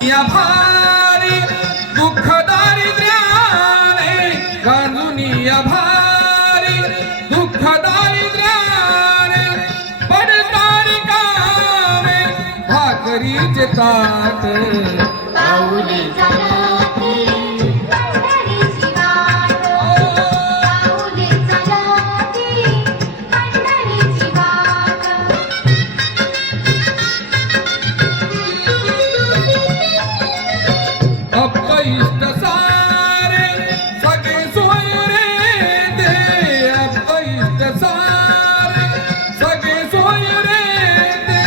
या भारी दुःख दारिद्र्याने गांजुनिया भारी दुःख दारिद्र्याने पडतारी कामे भाकरीचे ताट पाऊले चालती पंढरीची वाट पाऊले चालती पंढरीची वाट इष्ट सारे सगळे सोयरे दे इष्ट सारे सगळे सोयरे दे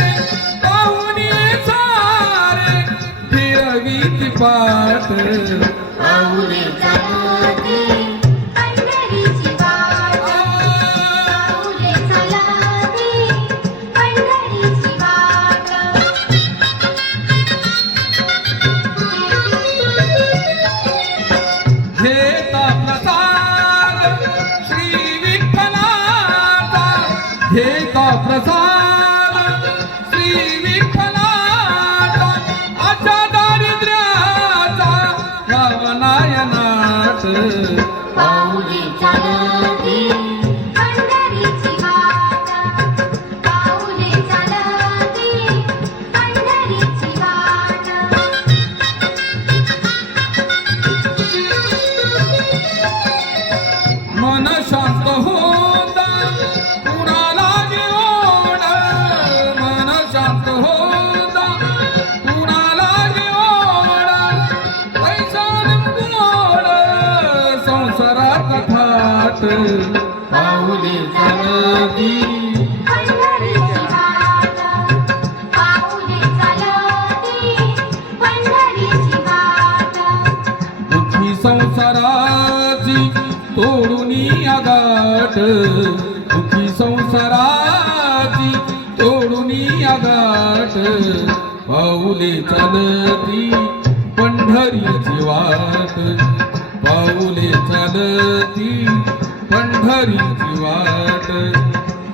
पाहुणे सारे फिरवीत पाठ पाऊले चालती पंढरीची वाट पाऊले चालती पंढरीची वाट घेता प्रसाद श्री विठ्ठलाचा घेता प्रसाद श्री विठ्ठलाचा अशा दारिद्र्याचा भावनायनाट पाऊले चालती पंढरीची वाट पाऊले चालती पंढरीची वाट मन शांत होता कुणाला घेऊन मन शांत होता कुणाला घेऊन पैशान गोड संसारात थाट पाऊले चालती पंढरीची वाट पाऊले चालती पंढरीची वाट दुःखी संसाराची तोडूनी आगाट दुःखी संसाराची तोडूनी आगाट पाऊले चालती पंढरीची वाट पाऊले चालती पंढरीची वाट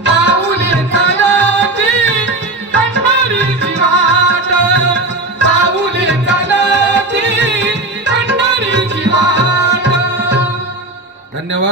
पाऊले चालती पंढरीची वाट पाऊले चालती पंढरीची वाट धन्यवाद.